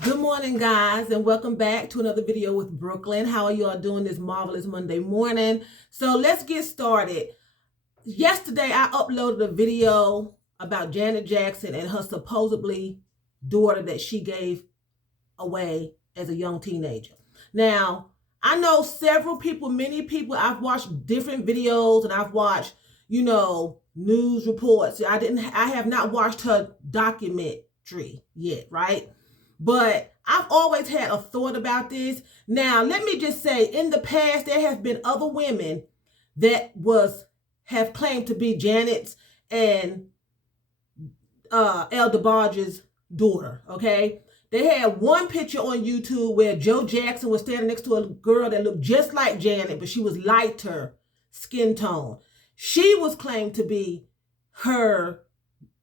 Good morning, guys, and welcome back to another video with Brooklyn. How are you all doing this marvelous Monday morning? So let's get started. Yesterday, I uploaded a video about Janet Jackson and her supposedly daughter that she gave away as a young teenager. Now, I know several people, many people, I've watched different videos and I've watched, news reports. I have not watched her documentary yet, right? But I've always had a thought about this. Now, let me just say, in the past, there have been other women that have claimed to be Janet's and El DeBarge's daughter. Okay, they had one picture on YouTube where Joe Jackson was standing next to a girl that looked just like Janet, but she was lighter skin tone. She was claimed to be her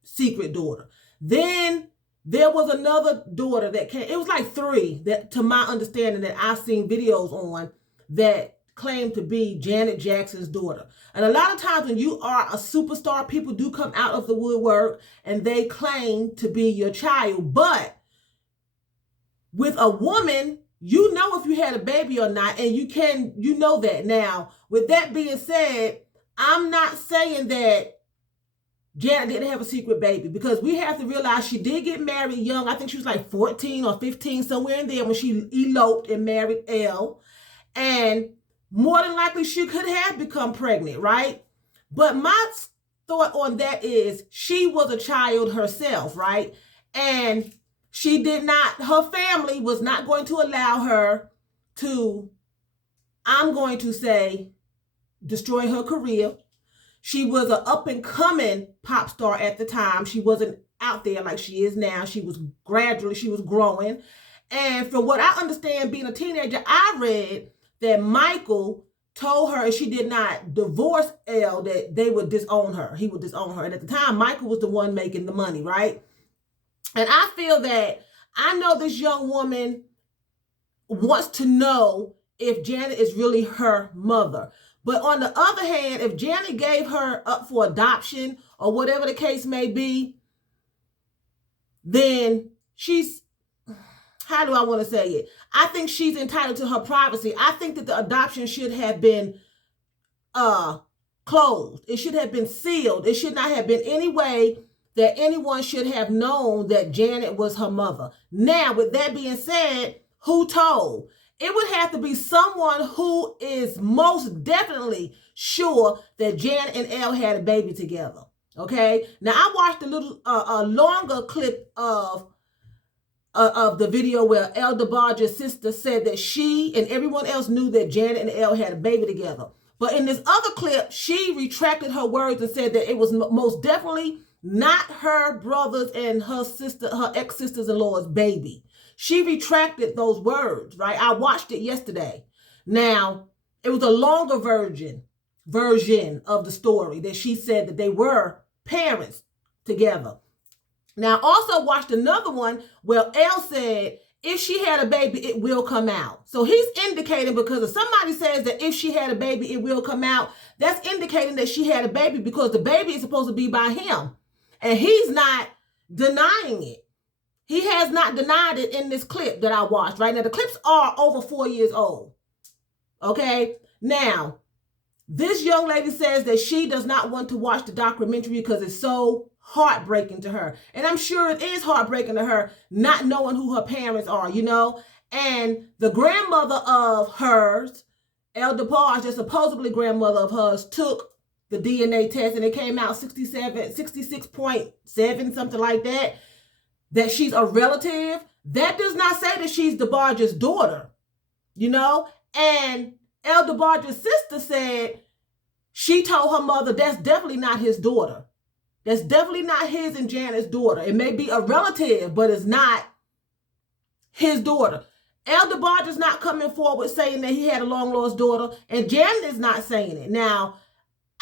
secret daughter. Then there was another daughter that came. It was like three that, to my understanding, that I've seen videos on that claimed to be Janet Jackson's daughter. And a lot of times when you are a superstar, people do come out of the woodwork and they claim to be your child. But with a woman, you know if you had a baby or not, and you know that. Now, with that being said, I'm not saying that Janet didn't have a secret baby, because we have to realize she did get married young. I think she was like 14 or 15, somewhere in there, when she eloped and married Elle. And more than likely she could have become pregnant, right? But my thought on that is she was a child herself, right? And her family was not going to allow her to, I'm going to say, destroy her career. She was an up and coming pop star at the time. She wasn't out there like she is now. She was growing. And from what I understand, being a teenager, I read that Michael told her if she did not divorce Elle, that they would disown her. He would disown her. And at the time, Michael was the one making the money, right? And I feel that, I know this young woman wants to know if Janet is really her mother. But on the other hand, if Janet gave her up for adoption or whatever the case may be, then how do I want to say it? I think she's entitled to her privacy. I think that the adoption should have been closed. It should have been sealed. It should not have been any way that anyone should have known that Janet was her mother. Now, with that being said, who told? It would have to be someone who is most definitely sure that Janet and Elle had a baby together. Okay. Now, I watched a longer clip of the video where Elle DeBarge's sister said that she and everyone else knew that Janet and Elle had a baby together. But in this other clip, she retracted her words and said that it was most definitely not her brother's and her ex-sisters-in-law's baby. She retracted those words, right? I watched it yesterday. Now, it was a longer version of the story that she said that they were parents together. Now, I also watched another one where Elle said if she had a baby, it will come out. So he's indicating, because if somebody says that if she had a baby, it will come out, that's indicating that she had a baby, because the baby is supposed to be by him. And he's not denying it. He has not denied it in this clip that I watched, right? Now, the clips are over 4 years old. Okay? Now, this young lady says that she does not want to watch the documentary because it's so heartbreaking to her. And I'm sure it is heartbreaking to her, not knowing who her parents are, And the grandmother of hers, Elle DeBarge, the supposedly grandmother of hers, took the DNA test and it came out 66.7, something like that, that she's a relative. That does not say that she's DeBarge's daughter, And Elle DeBarge's sister said she told her mother that's definitely not his daughter. That's definitely not his and Janet's daughter. It may be a relative, but it's not his daughter. Elle DeBarge is not coming forward saying that he had a long-lost daughter, and Janet is not saying it. Now,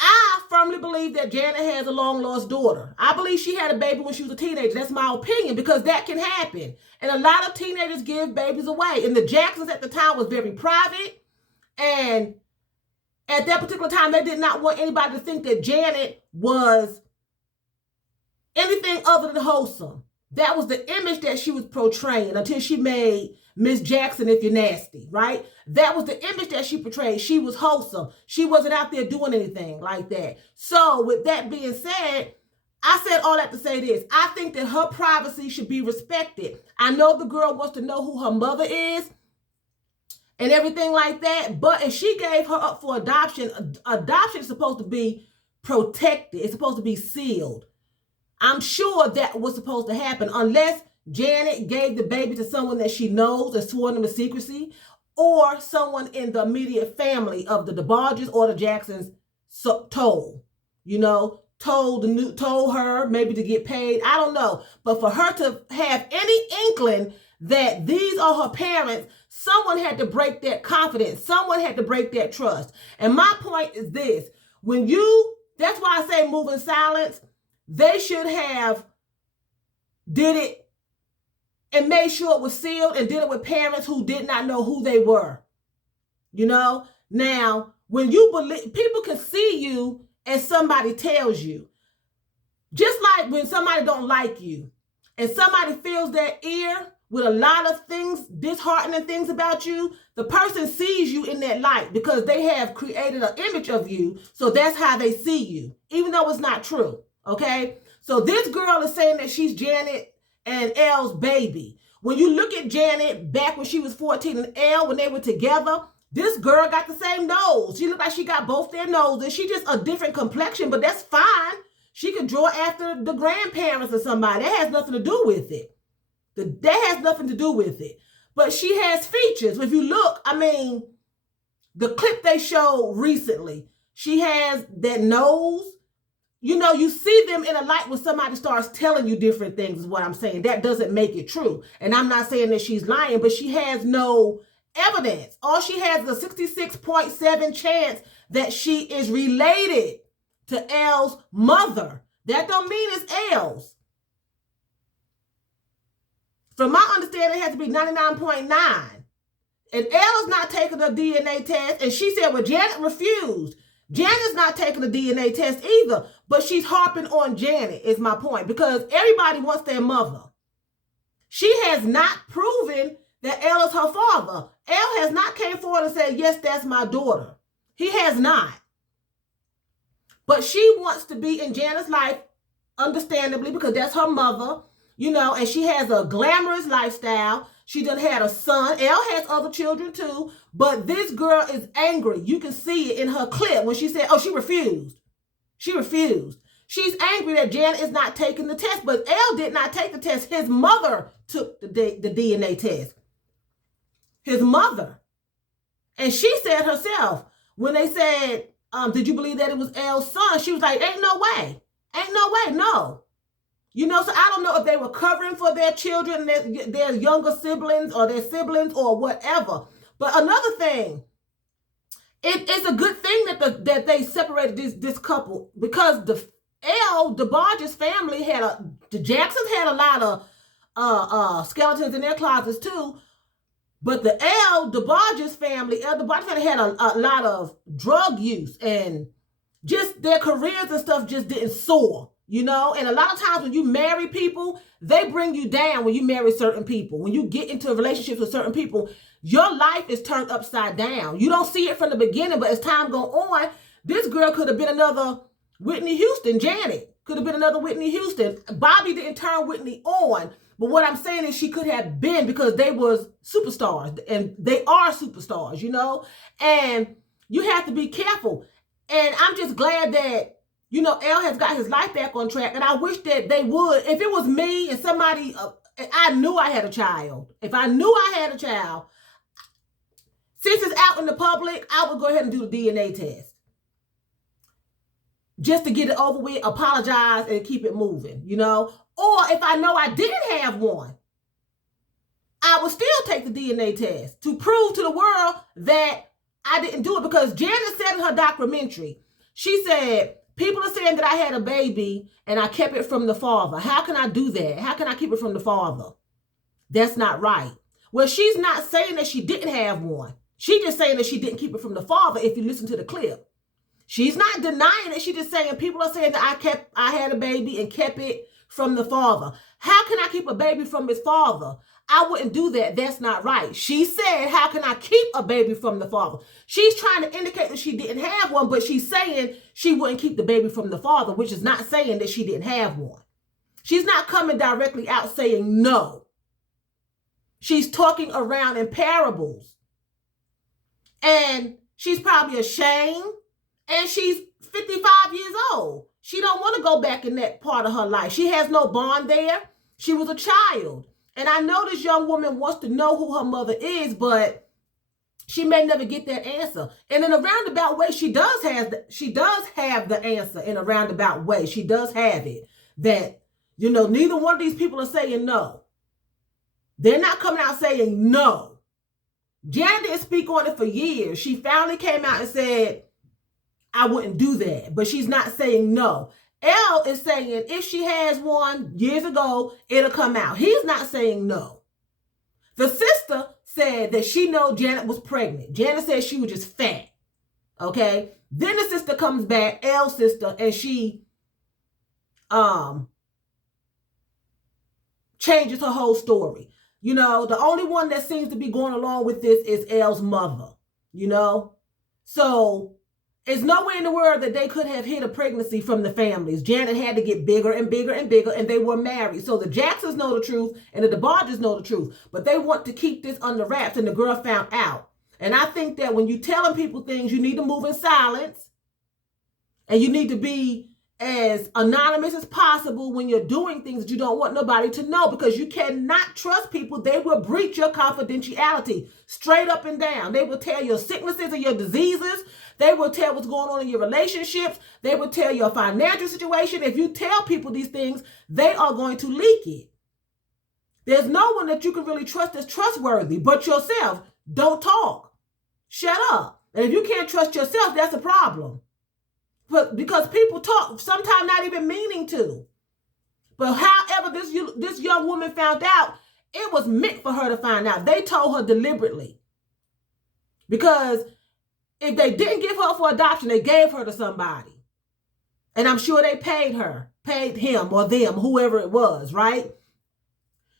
I firmly believe that Janet has a long-lost daughter. I believe she had a baby when she was a teenager. That's my opinion, because that can happen. And a lot of teenagers give babies away. And the Jacksons at the time was very private. And at that particular time, they did not want anybody to think that Janet was anything other than wholesome. That was the image that she was portraying until she made Miss Jackson If You're Nasty, right? That was the image that she portrayed. She was wholesome. She wasn't out there doing anything like that. So with that being said, I said all that to say this. I think that her privacy should be respected. I know the girl wants to know who her mother is and everything like that, but if she gave her up for adoption, adoption is supposed to be protected. It's supposed to be sealed. I'm sure that was supposed to happen unless Janet gave the baby to someone that she knows and swore them to secrecy, or someone in the immediate family of the DeBarges or the Jacksons told her maybe to get paid. I don't know. But for her to have any inkling that these are her parents, someone had to break that confidence. Someone had to break that trust. And my point is this. That's why I say move in silence. They should have did it and made sure it was sealed and did it with parents who did not know who they were. Now, when you believe, people can see you as somebody tells you. Just like when somebody don't like you and somebody fills their ear with a lot of things, disheartening things about you, the person sees you in that light because they have created an image of you. So that's how they see you, even though it's not true. Okay, so this girl is saying that she's Janet and Elle's baby. When you look at Janet back when she was 14 and Elle, when they were together, this girl got the same nose. She looked like she got both their noses. She just a different complexion, but that's fine. She could draw after the grandparents or somebody. That has nothing to do with it. That has nothing to do with it. But she has features. If you look, the clip they showed recently, she has that nose. You see them in a light when somebody starts telling you different things is what I'm saying. That doesn't make it true. And I'm not saying that she's lying, but she has no evidence. All she has is a 66.7 chance that she is related to Elle's mother. That don't mean it's Elle's. From my understanding, it has to be 99.9. And Elle is not taking a DNA test. And she said, well, Janet refused. Janet's not taking a DNA test either, but she's harping on Janet is my point because everybody wants their mother. She has not proven that Elle is her father. Elle has not came forward and said, yes, that's my daughter. He has not. But she wants to be in Janet's life, understandably, because that's her mother, and she has a glamorous lifestyle. She done had a son. Elle has other children too, but this girl is angry. You can see it in her clip when she said, oh, she refused. She refused. She's angry that Janet is not taking the test, but Elle did not take the test. His mother took the DNA test. His mother. And she said herself, when they said, did you believe that it was Elle's son? She was like, ain't no way. Ain't no way, no. So I don't know if they were covering for their children, their younger siblings or their siblings or whatever. But another thing, it's a good thing that they separated this couple because the DeBarges family the Jacksons had a lot of skeletons in their closets too. But the DeBarges family had a lot of drug use and just their careers and stuff just didn't soar. And a lot of times when you marry people, they bring you down when you marry certain people. When you get into relationships with certain people, your life is turned upside down. You don't see it from the beginning, but as time goes on, this girl could have been another Whitney Houston. Janet could have been another Whitney Houston. Bobby didn't turn Whitney on. But what I'm saying is she could have been because they was superstars. And they are superstars, And you have to be careful. And I'm just glad that Elle has got his life back on track, and I wish that they would. If it was me and somebody, I knew I had a child. If I knew I had a child, since it's out in the public, I would go ahead and do the DNA test. Just to get it over with, apologize, and keep it moving, Or if I know I didn't have one, I would still take the DNA test to prove to the world that I didn't do it. Because Janet said in her documentary, she said, people are saying that I had a baby and I kept it from the father. How can I do that? How can I keep it from the father? That's not right. Well, she's not saying that she didn't have one. She's just saying that she didn't keep it from the father if you listen to the clip. She's not denying it. She's just saying people are saying that I had a baby and kept it from the father. How can I keep a baby from his father? I wouldn't do that. That's not right. She said, how can I keep a baby from the father? She's trying to indicate that she didn't have one, but she's saying she wouldn't keep the baby from the father, which is not saying that she didn't have one. She's not coming directly out saying no. She's talking around in parables. And she's probably ashamed, and she's 55 years old. She don't want to go back in that part of her life. She has no bond there. She was a child. And I know this young woman wants to know who her mother is, but she may never get that answer. And in a roundabout way, she does have the answer in a roundabout way. She does have it. That, neither one of these people are saying no. They're not coming out saying no. Janet didn't speak on it for years. She finally came out and said, I wouldn't do that. But she's not saying no. Elle is saying if she has one years ago, it'll come out. He's not saying no. The sister said that she know Janet was pregnant. Janet said she was just fat. Okay? Then the sister comes back, Elle's sister, and she changes her whole story. The only one that seems to be going along with this is Elle's mother, So it's nowhere in the world that they could have hid a pregnancy from the families. Janet had to get bigger and bigger and bigger, and they were married. So the Jacksons know the truth, and the DeBarges know the truth. But they want to keep this under wraps, and the girl found out. And I think that when you're telling people things, you need to move in silence, and you need to be as anonymous as possible when you're doing things that you don't want nobody to know, because you cannot trust people. They will breach your confidentiality straight up and down. They will tell your sicknesses and your diseases. They will tell what's going on in your relationships. They will tell your financial situation. If you tell people these things, they are going to leak it. There's no one that you can really trust that's trustworthy but yourself. Don't talk. Shut up. And if you can't trust yourself, that's a problem. But because people talk, sometimes not even meaning to. But however this young woman found out, it was meant for her to find out. They told her deliberately. Because if they didn't give her for adoption, they gave her to somebody. And I'm sure they paid him or them, whoever it was, right?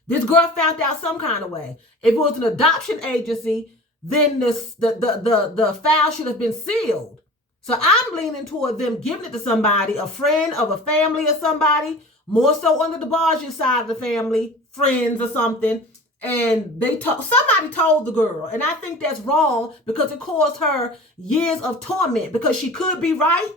This girl found out some kind of way. If it was an adoption agency, then the file should have been sealed. So I'm leaning toward them giving it to somebody, a friend of a family or somebody, more so on the DeBarge side of the family, friends or something. And somebody told the girl. And I think that's wrong, because it caused her years of torment, because she could be right.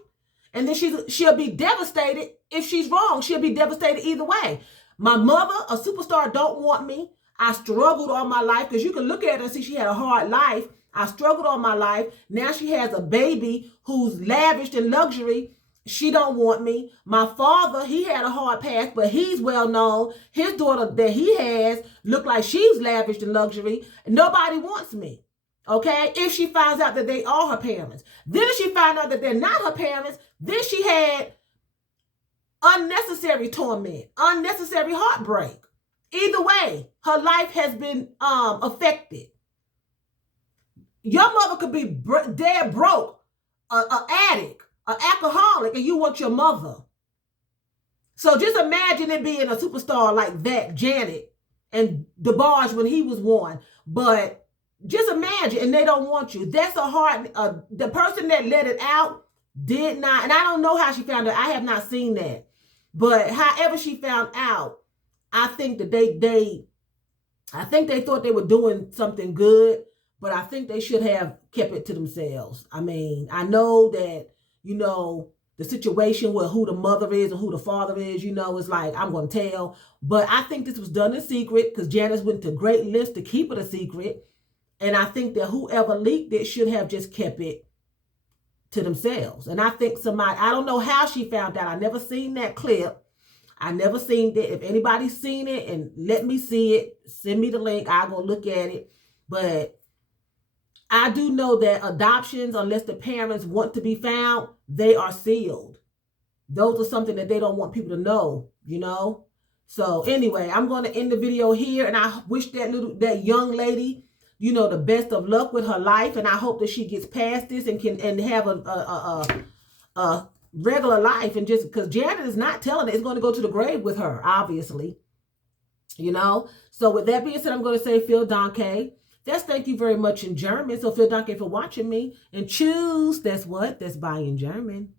And then she'll be devastated if she's wrong. She'll be devastated either way. My mother, a superstar, don't want me. I struggled all my life, because you can look at her and see she had a hard life. I struggled all my life. Now she has a baby who's lavished in luxury. She don't want me. My father, he had a hard past, but he's well known. His daughter that he has look like she's lavished in luxury. Nobody wants me. Okay? If she finds out that they are her parents. Then if she finds out that they're not her parents, then she had unnecessary torment, unnecessary heartbreak. Either way, her life has been affected. Your mother could be dead broke, an addict, an alcoholic, and you want your mother. So just imagine it being a superstar like that, Janet and DeBarge when he was one. But just imagine, and they don't want you. That's a hard, the person that let it out did not, and I don't know how she found it. I have not seen that. But however she found out, I think that they thought they were doing something good. But I think they should have kept it to themselves. I mean, I know that, the situation with who the mother is and who the father is, is like, I'm going to tell. But I think this was done in secret, because Janice went to great lengths to keep it a secret. And I think that whoever leaked it should have just kept it to themselves. And I think I don't know how she found out. I never seen that clip. I never seen that. If anybody's seen it and let me see it, send me the link. I'll go look at it. But I do know that adoptions, unless the parents want to be found, they are sealed. Those are something that they don't want people to know, So anyway, I'm going to end the video here, and I wish that young lady, the best of luck with her life, and I hope that she gets past this and can have a regular life, and just because Janet is not telling it, it's going to go to the grave with her, obviously. You know? So with that being said, I'm going to say Phil Danke. That's thank you very much in German. So Phil Danke for watching me. And choose, that's what? That's bye in German.